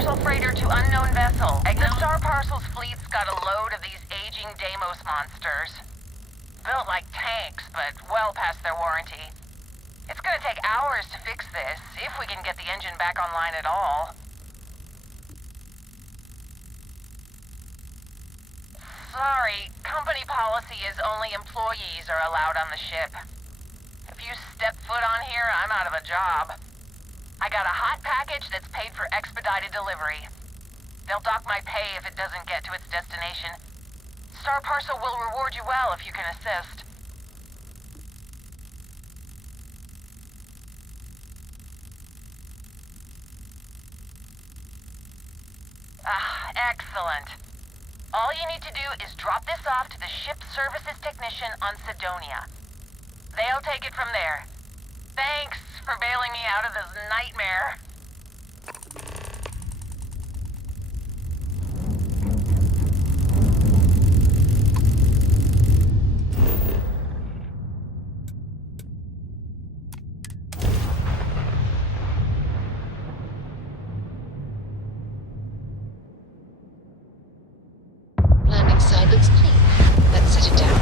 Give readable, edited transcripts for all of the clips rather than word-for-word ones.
parcel freighter to unknown vessel. The Star Parcel's fleet's got a load of these aging Deimos monsters. Built like tanks, but well past their warranty. It's gonna take hours to fix this, if we can get the engine back online at all. Sorry, company policy is only employees are allowed on the ship. If you step foot on here, I'm out of a job. I got a hot package that's paid for expedited delivery. They'll dock my pay if it doesn't get to its destination. Star Parcel will reward you well if you can assist. Ah, excellent. All you need to do is drop this off to the ship services technician on Sidonia. They'll take it from there. Thanks for bailing me out of this nightmare. Landing side looks clean. Let's set it down.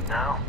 But now?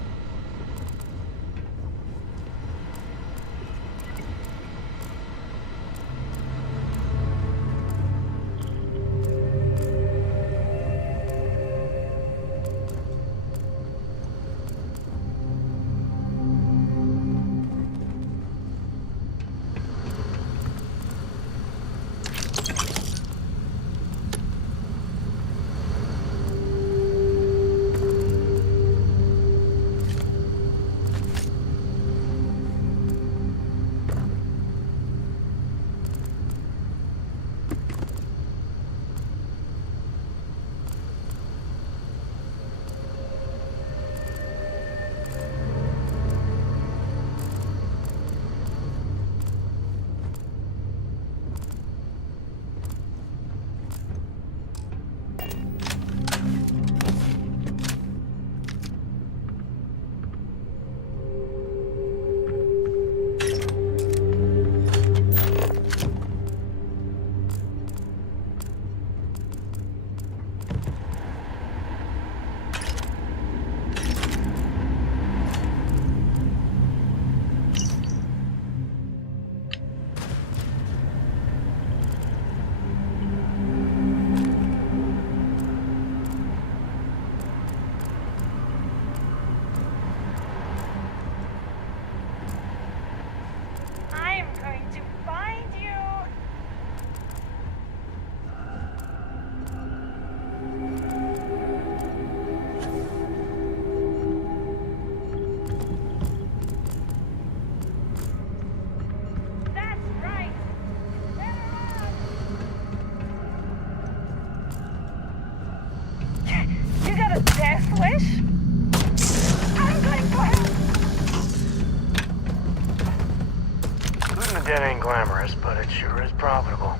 Looting the dead ain't glamorous, but it sure is profitable.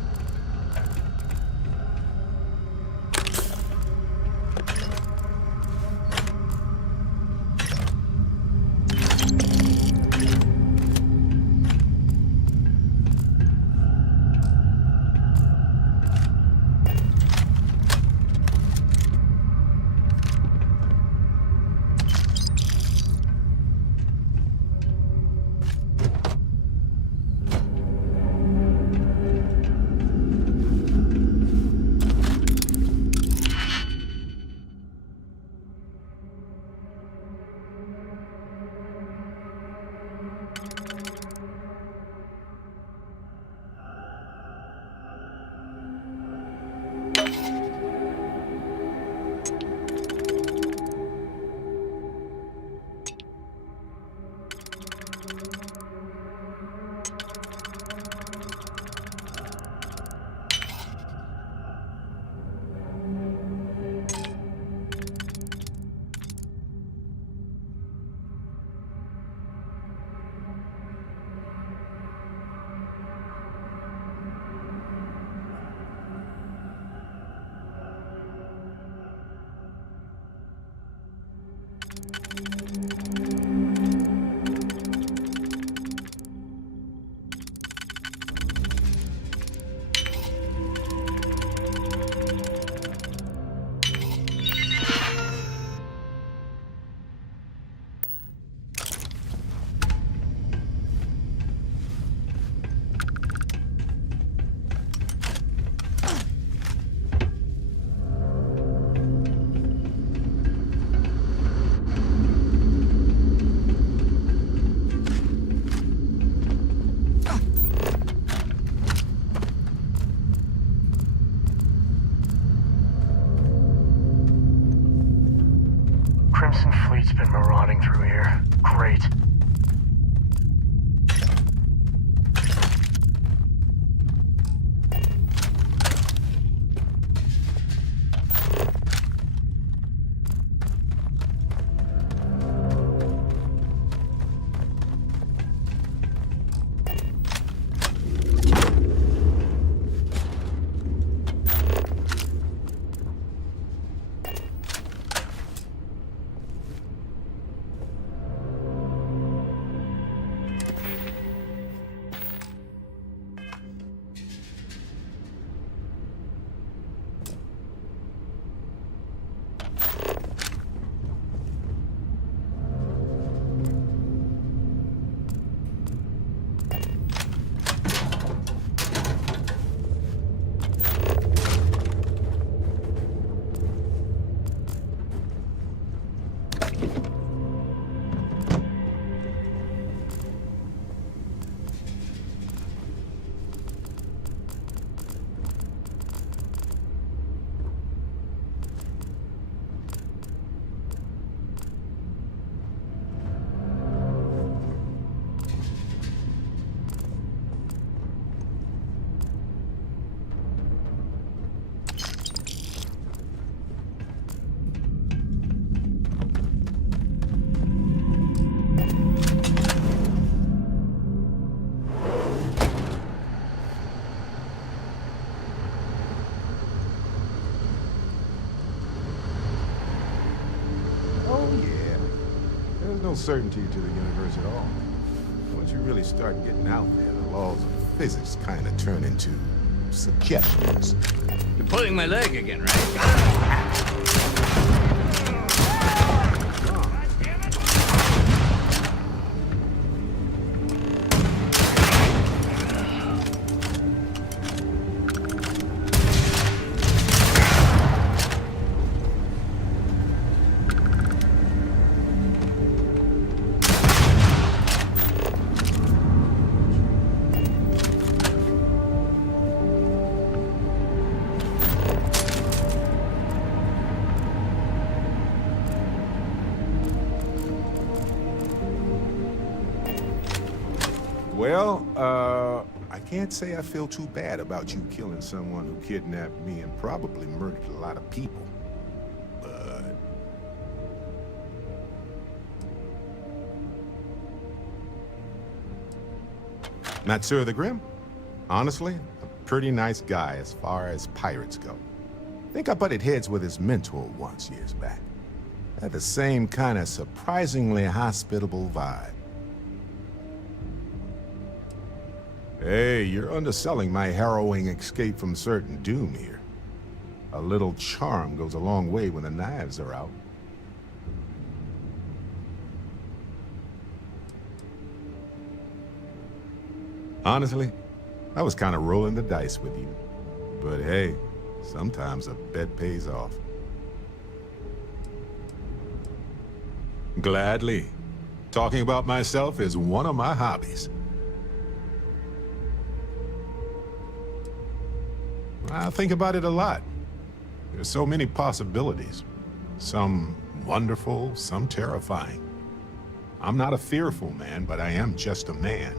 Crimson Fleet's been marauding through here. Great. There's no certainty to the universe at all. Once you really start getting out there, the laws of physics kind of turn into suggestions. You're pulling my leg again, right? Well, I can't say I feel too bad about you killing someone who kidnapped me and probably murdered a lot of people. But... Not Sir the Grim? Honestly, a pretty nice guy as far as pirates go. Think I butted heads with his mentor once years back. Had the same kind of surprisingly hospitable vibe. Hey, you're underselling my harrowing escape from certain doom here. A little charm goes a long way when the knives are out. Honestly, I was kind of rolling the dice with you. But hey, sometimes a bet pays off. Gladly. Talking about myself is one of my hobbies. I think about it a lot. There's so many possibilities. Some wonderful, some terrifying. I'm not a fearful man, but I am just a man.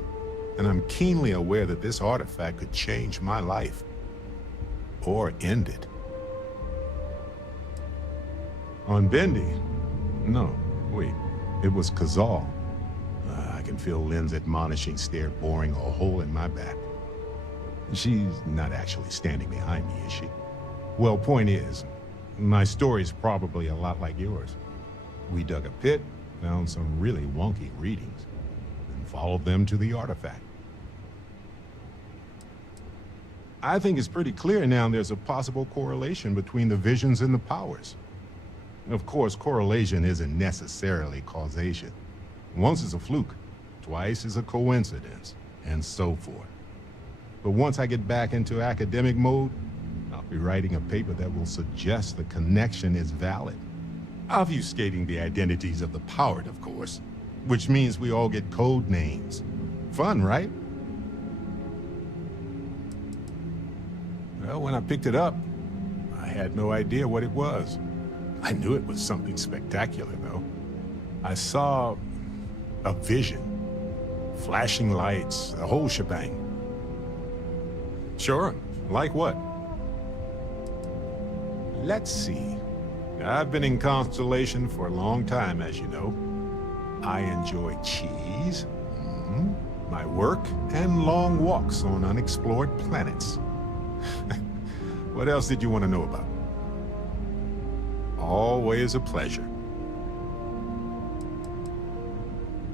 And I'm keenly aware that this artifact could change my life. Or end it. On Bendy? No, wait. It was Kazal. I can feel Lynn's admonishing stare boring a hole in my back. She's not actually standing behind me, is she? Well, point is, my story's probably a lot like yours. We dug a pit, found some really wonky readings, and followed them to the artifact. I think it's pretty clear now there's a possible correlation between the visions and the powers. Of course, correlation isn't necessarily causation. Once is a fluke, twice is a coincidence, and so forth. But once I get back into academic mode, I'll be writing a paper that will suggest the connection is valid. Obfuscating the identities of the powered, of course, which means we all get code names. Fun, right? Well, when I picked it up, I had no idea what it was. I knew it was something spectacular, though. I saw a vision, flashing lights, the whole shebang. Sure, like what? Let's see. I've been in Constellation for a long time, as you know. I enjoy cheese, my work, and long walks on unexplored planets. What else did you want to know about? Always a pleasure.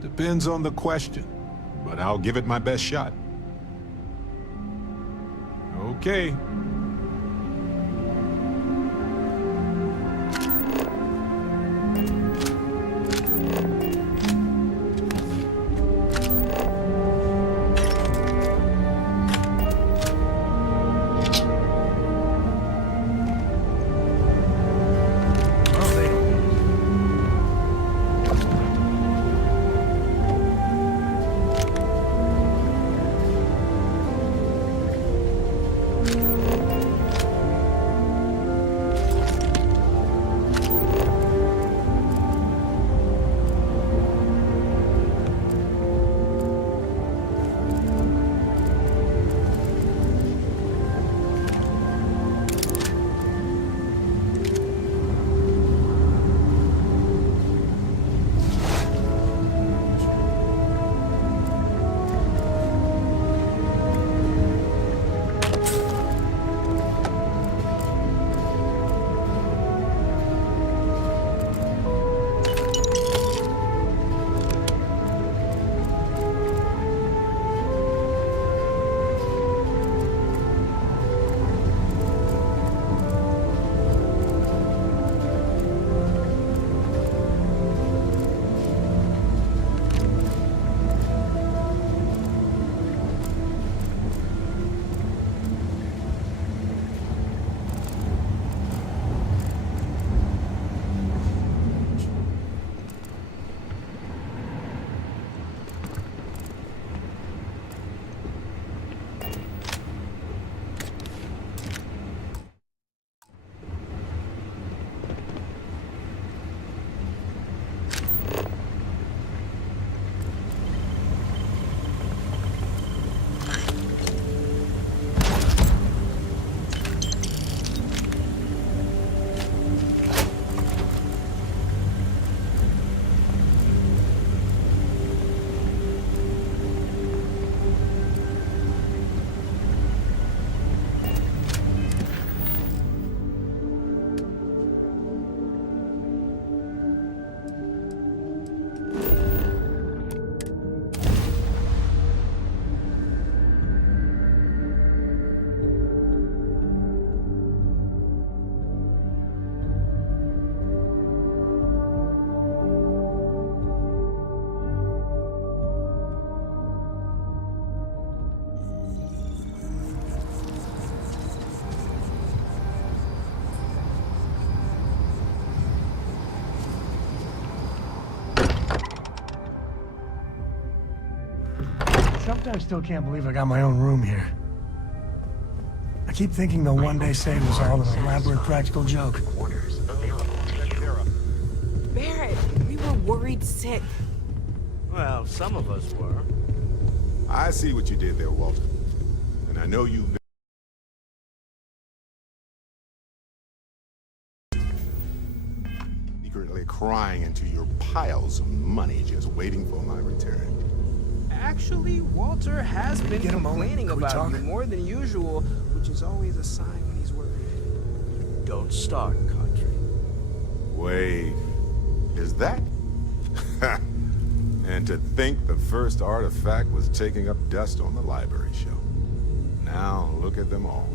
Depends on the question, but I'll give it my best shot. Okay. Sometimes still can't believe I got my own room here. I keep thinking they'll one day say it was all an elaborate practical joke. Barrett, we were worried sick. Well, some of us were. I see what you did there, Walter. And I know you've been secretly crying into your piles of money just waiting for my return. Actually, Walter has been Get a moment. complaining Can we about talk? you more than usual, which is always a sign when he's worried. Don't start, country. Wait, is that? And to think the first artifact was taking up dust on the library shelf. Now look at them all.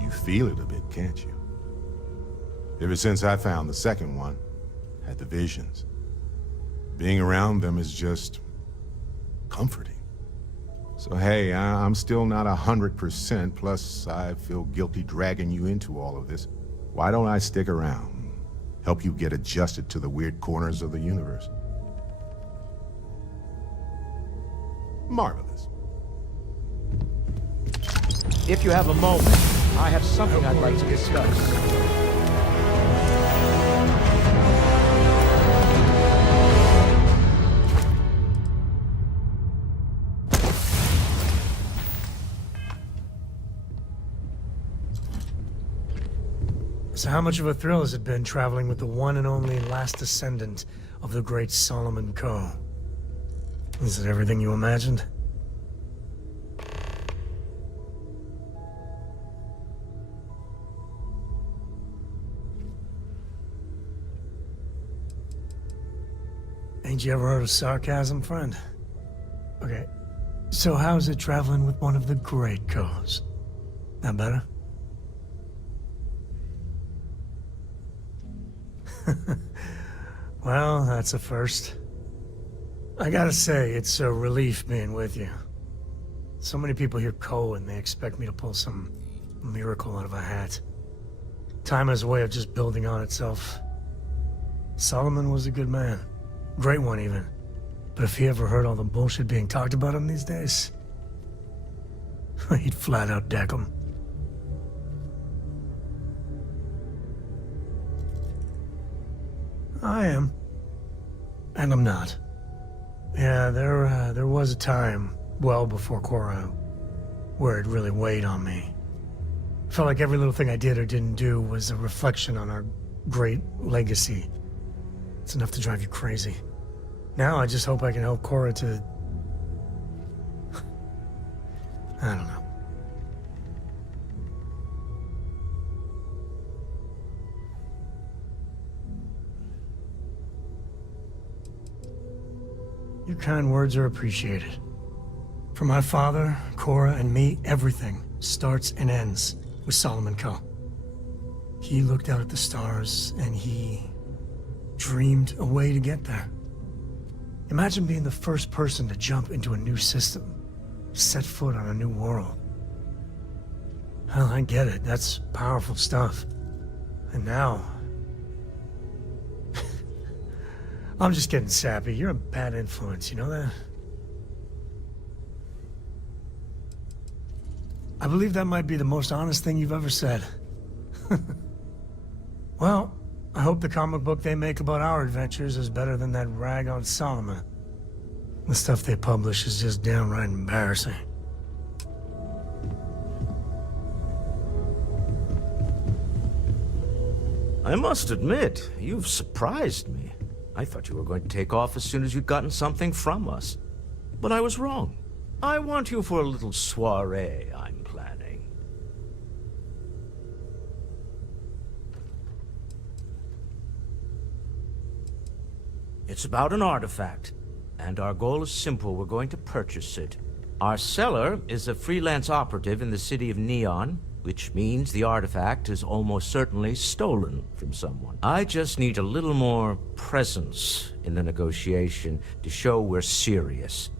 You feel it a bit, can't you? Ever since I found the second one, had the visions. Being around them is just comforting. So hey, I'm still not 100%, plus I feel guilty dragging you into all of this. Why don't I stick around? Help you get adjusted to the weird corners of the universe. Marvelous. If you have a moment, I have something I'd like to discuss. So how much of a thrill has it been traveling with the one and only last descendant of the great Solomon Coe? Is it everything you imagined? Ain't you ever heard of sarcasm, friend? Okay, so how's it traveling with one of the great Coes? That better? Well, that's a first. I gotta say, it's a relief being with you. So many people hear Coe and they expect me to pull some miracle out of a hat. Time has a way of just building on itself. Solomon was a good man. Great one, even. But if he ever heard all the bullshit being talked about him these days, he'd flat out deck him. I am. And I'm not. Yeah, there was a time, well before Cora, where it really weighed on me. Felt like every little thing I did or didn't do was a reflection on our great legacy. It's enough to drive you crazy. Now I just hope I can help Cora to... I don't know. Your kind words are appreciated. For my father, Cora, and me, everything starts and ends with Solomon Coe. He looked out at the stars, and he dreamed a way to get there. Imagine being the first person to jump into a new system, set foot on a new world. Hell, I get it. That's powerful stuff. And now... I'm just getting sappy. You're a bad influence, you know that? I believe that might be the most honest thing you've ever said. Well, I hope the comic book they make about our adventures is better than that rag on Solomon. The stuff they publish is just downright embarrassing. I must admit, you've surprised me. I thought you were going to take off as soon as you'd gotten something from us. But I was wrong. I want you for a little soiree I'm planning. It's about an artifact, and our goal is simple. We're going to purchase it. Our seller is a freelance operative in the city of Neon, which means the artifact is almost certainly stolen from someone. I just need a little more presence in the negotiation to show we're serious.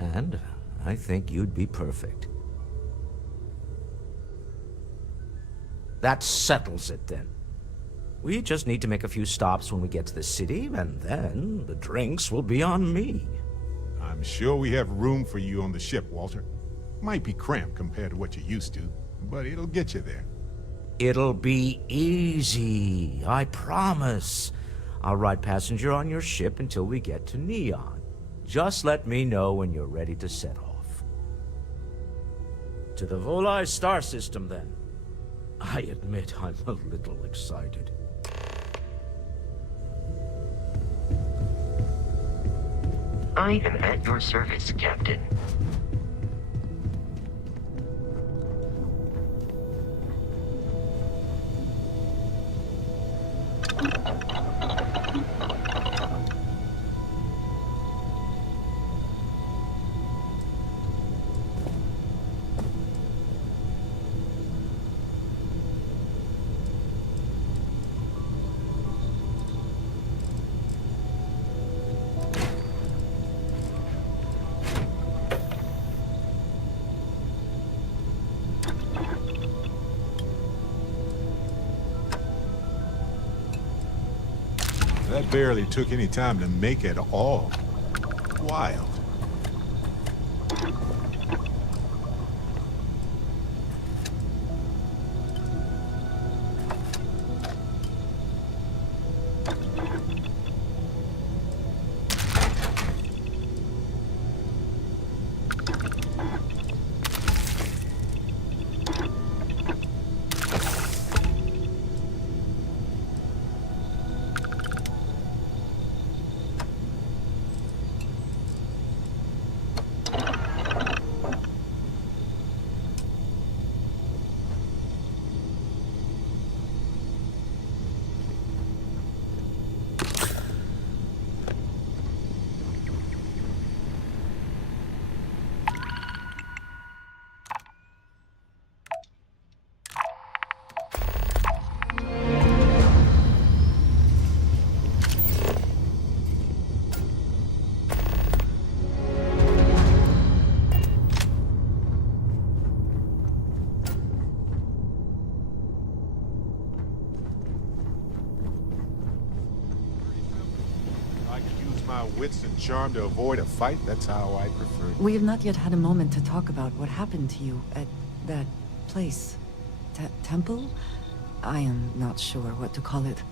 And I think you'd be perfect. That settles it, then. We just need to make a few stops when we get to the city, and then the drinks will be on me. I'm sure we have room for you on the ship, Walter. Might be cramped compared to what you're used to, but it'll get you there. It'll be easy, I promise. I'll ride passenger on your ship until we get to Neon. Just let me know when you're ready to set off. To the Volai star system, then. I admit I'm a little excited. I am at your service, Captain. That barely took any time to make at all. Wild. My wits and charm to avoid a fight, that's how I prefer it. We have not yet had a moment to talk about what happened to you at that place. Temple? I am not sure what to call it.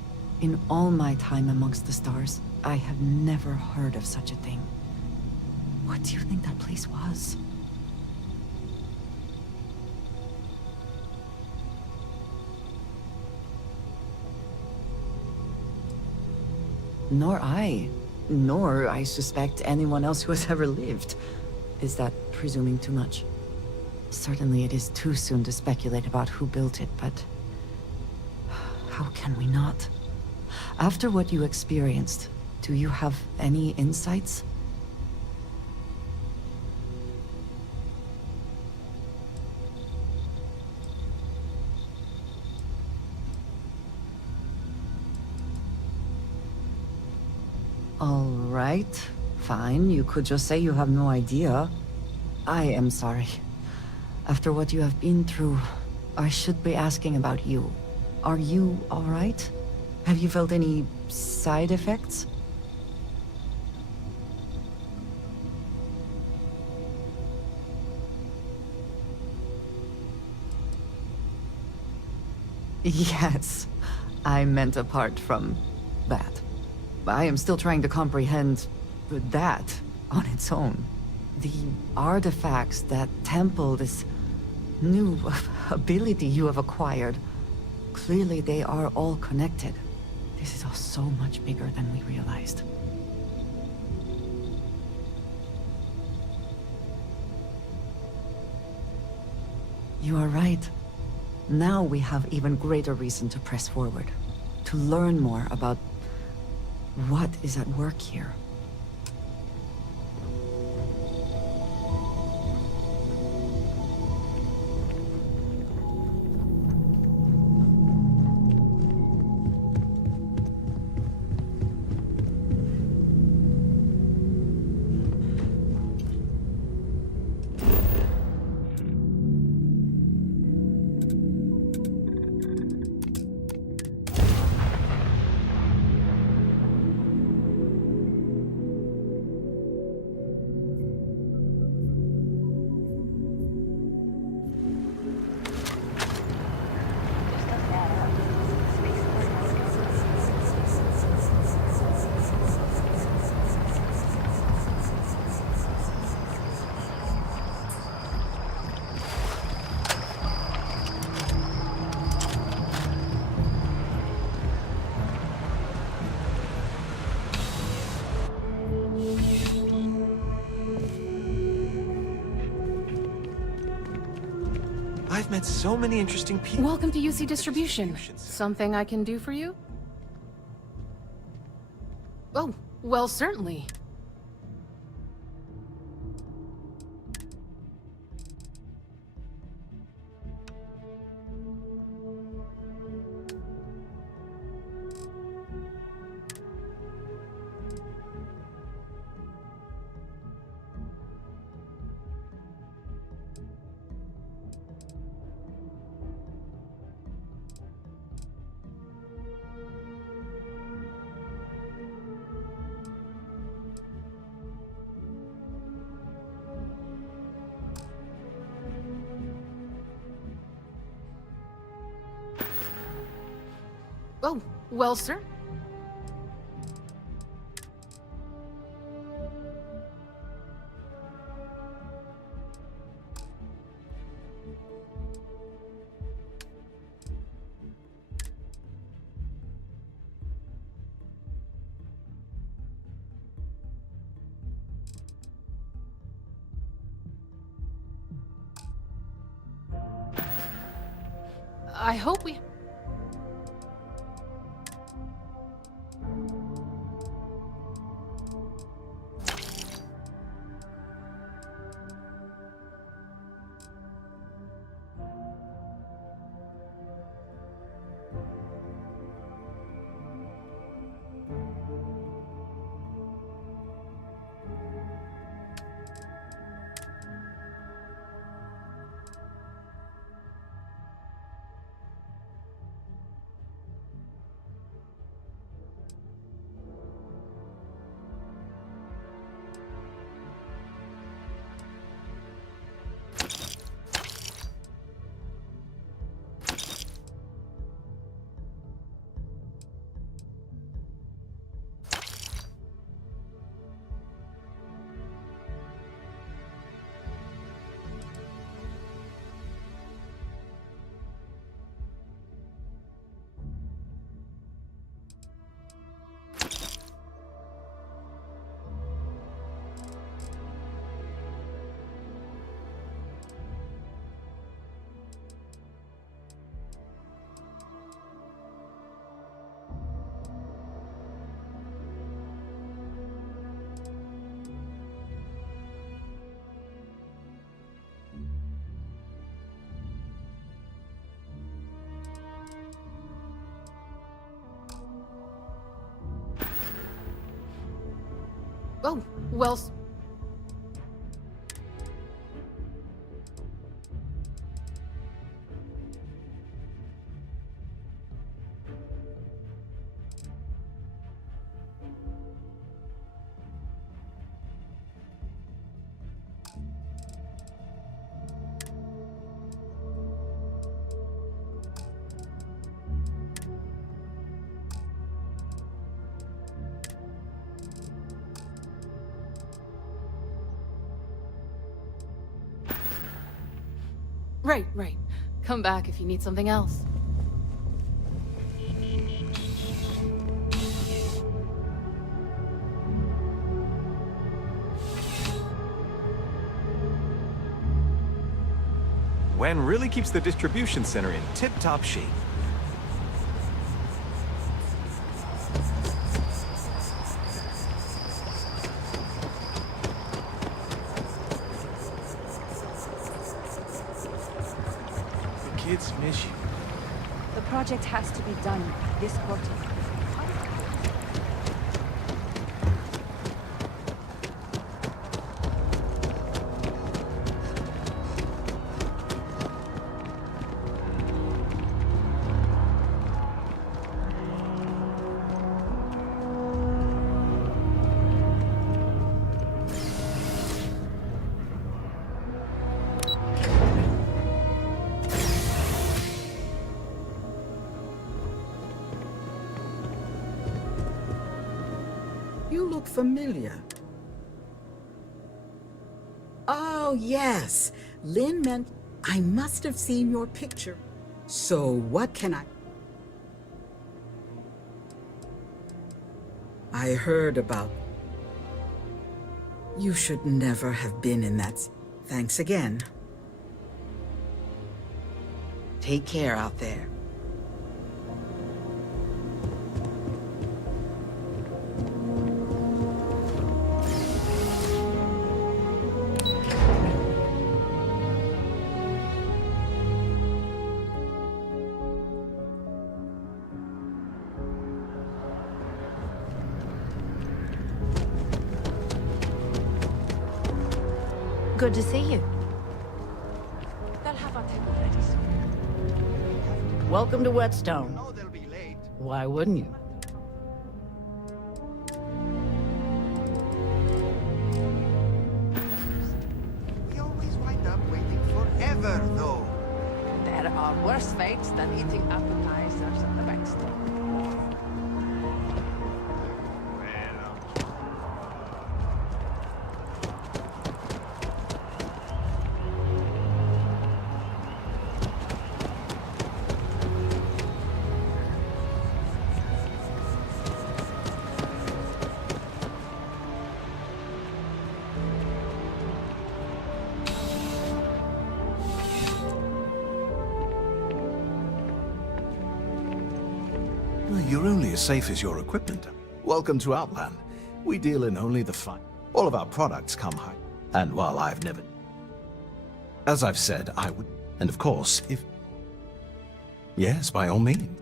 In all my time amongst the stars, I have never heard of such a thing. What do you think that place was? Nor I. Nor, I suspect, anyone else who has ever lived. Is that presuming too much? Certainly it is too soon to speculate about who built it, but... how can we not? After what you experienced, do you have any insights? All right, fine. You could just say you have no idea. I am sorry. After what you have been through, I should be asking about you. Are you all right? Have you felt any side effects? Yes, I meant apart from that. I am still trying to comprehend that on its own. The artifacts, that temple, this new ability you have acquired. Clearly they are all connected. This is all so much bigger than we realized. You are right. Now we have even greater reason to press forward. To learn more about what is at work here. I've met so many interesting people. Welcome to UC Distribution. Something I can do for you? Oh, well, certainly. Oh, well, sir. I hope we... Oh, well... Right. Come back if you need something else. Wen really keeps the distribution center in tip-top shape. The kids miss you. The project has to be done this quarter. You look familiar. Oh, yes. Lynn meant I must have seen your picture. So what can I heard about... You should never have been in that... Thanks again. Take care out there. Good to see you. They'll have our table ready soon. Welcome to Whetstone. Why wouldn't you? We always wind up waiting forever, though. There are worse fates than eating appetizers at the back store. You're only as safe as your equipment. Welcome to Outland. We deal in only the fine. All of our products come high. And while I've never... As I've said, I would... And of course, if... Yes, by all means.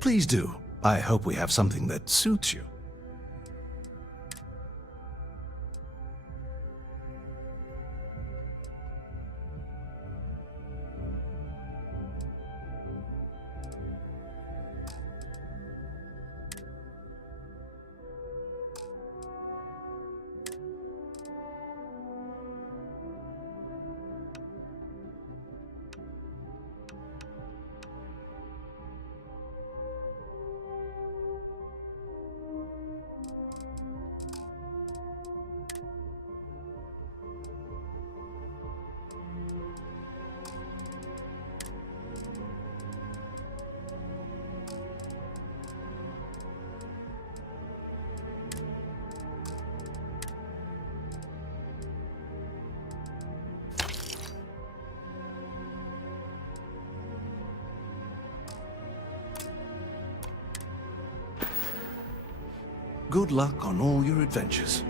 Please do. I hope we have something that suits you. Good luck on all your adventures.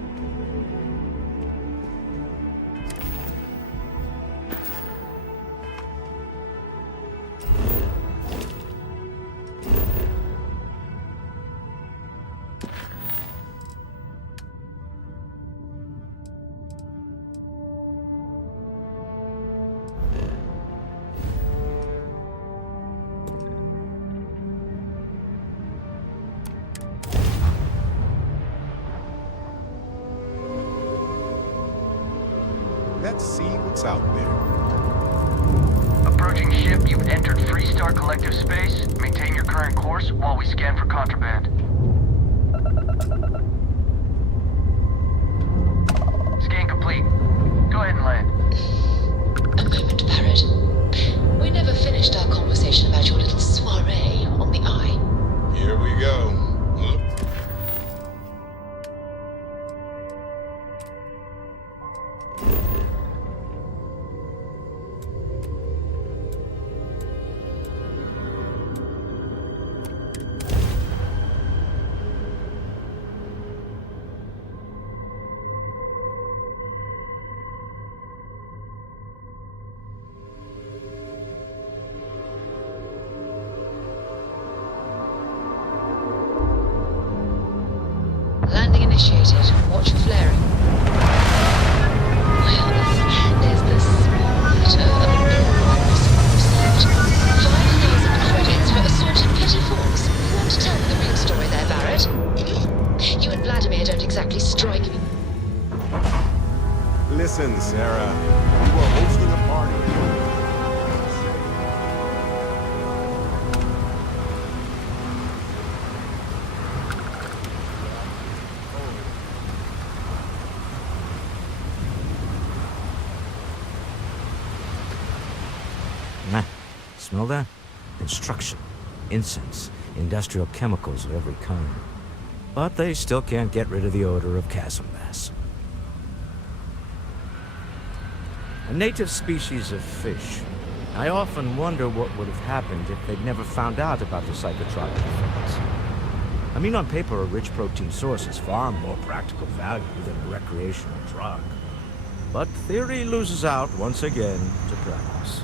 Let's see what's out there. Approaching ship, you've entered free Starfield. our collective space. Maintain your current course while we scan for contraband. Scan complete. Go ahead and land. A moment, Barrett. We never finished our conversation about your little soiree on the Eye. Here we go. Landing initiated. Watch for flaring. Well, there's the small matter of an error received. 5,000 credits for assorted petty faults. You want to tell me the real story there, Barrett? Hmm? You and Vladimir don't exactly strike me. Listen, Sarah. We were hosting a party. Nah, smell that? Construction, incense, industrial chemicals of every kind. But they still can't get rid of the odor of chasm bass. A native species of fish. I often wonder what would have happened if they'd never found out about the psychotropic effects. I mean, on paper, a rich protein source is far more practical value than a recreational drug. But theory loses out once again to practice.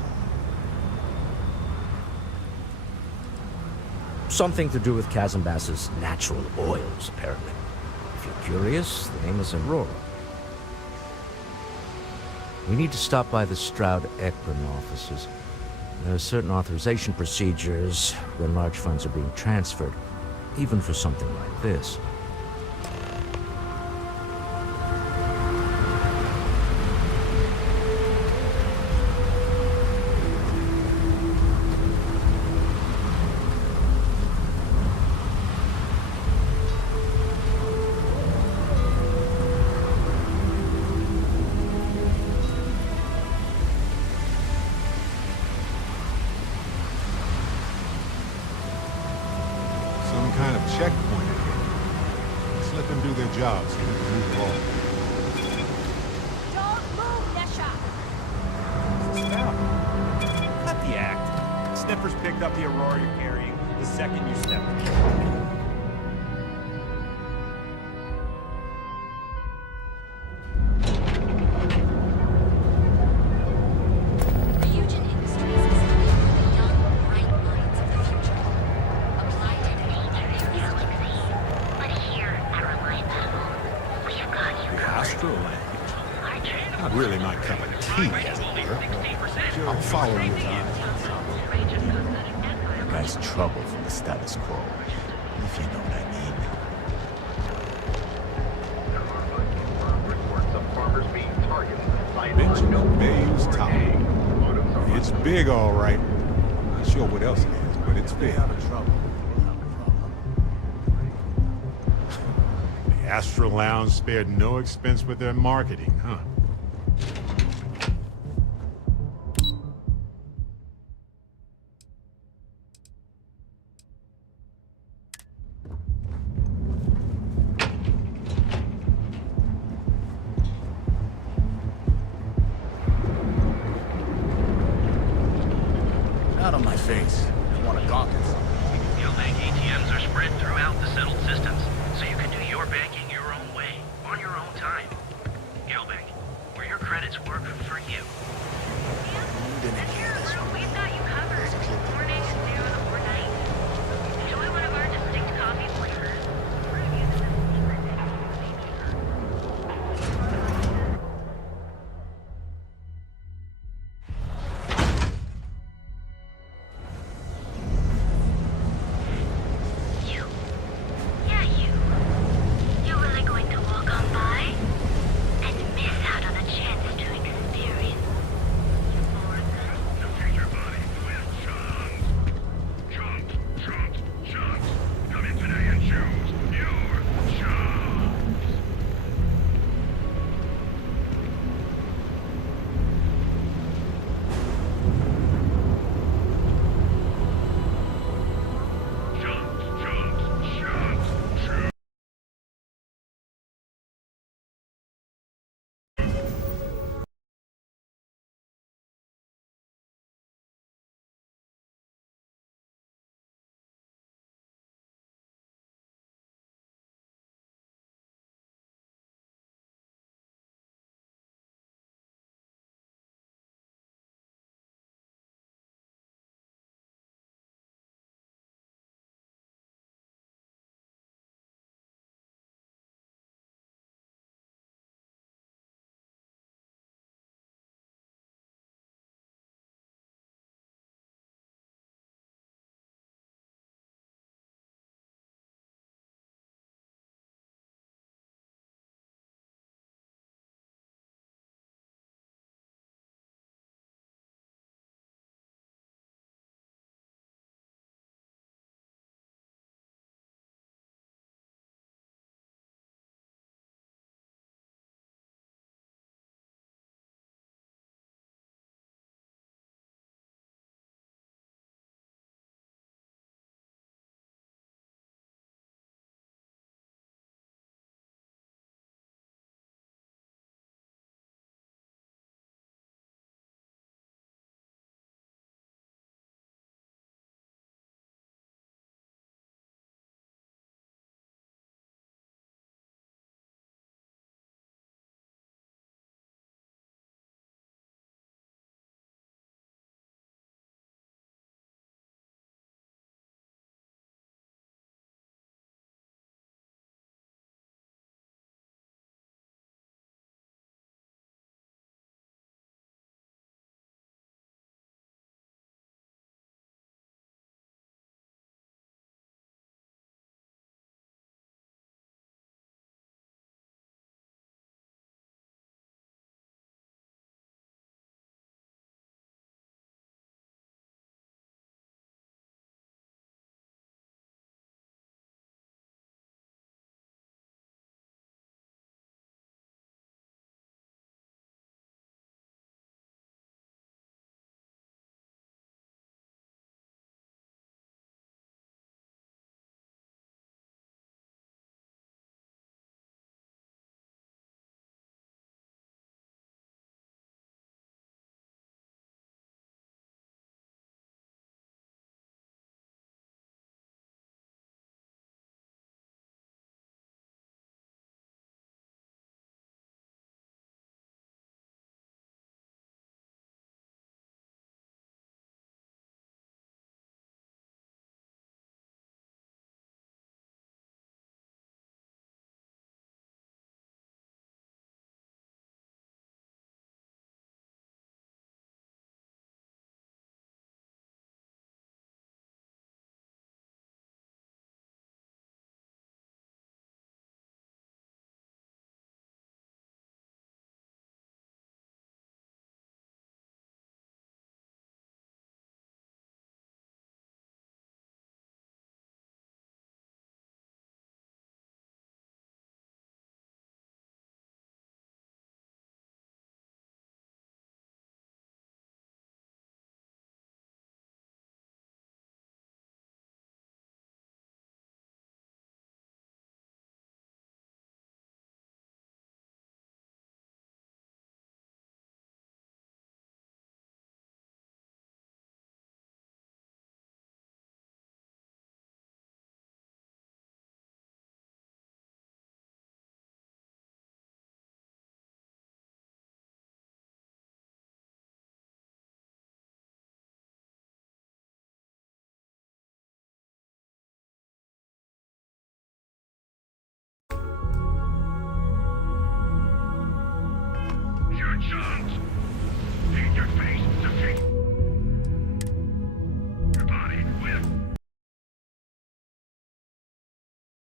Something to do with chasm bass's natural oils, apparently. If you're curious, the name is Aurora. We need to stop by the Stroud-Ekman offices. There are certain authorization procedures when large funds are being transferred, even for something like this. Kind of checkpoint ahead. Let's let them do their job so we can move along. Don't move, Nesha! What's this about? Cut the act. Sniffers picked up the Aurora you're carrying the second you stepped in. Not really my cup of tea, as it were. I'll follow you around. You guys trouble from the status quo, if you know what I mean. Benjamin Bay's Tower. It's big, all right. Not sure what else it is, but it's big. The Astro Lounge spared no expense with their marketing, huh? Not on my face. I want a gauntlet. Neobank ATMs are spread throughout the settled systems, so you can do your banking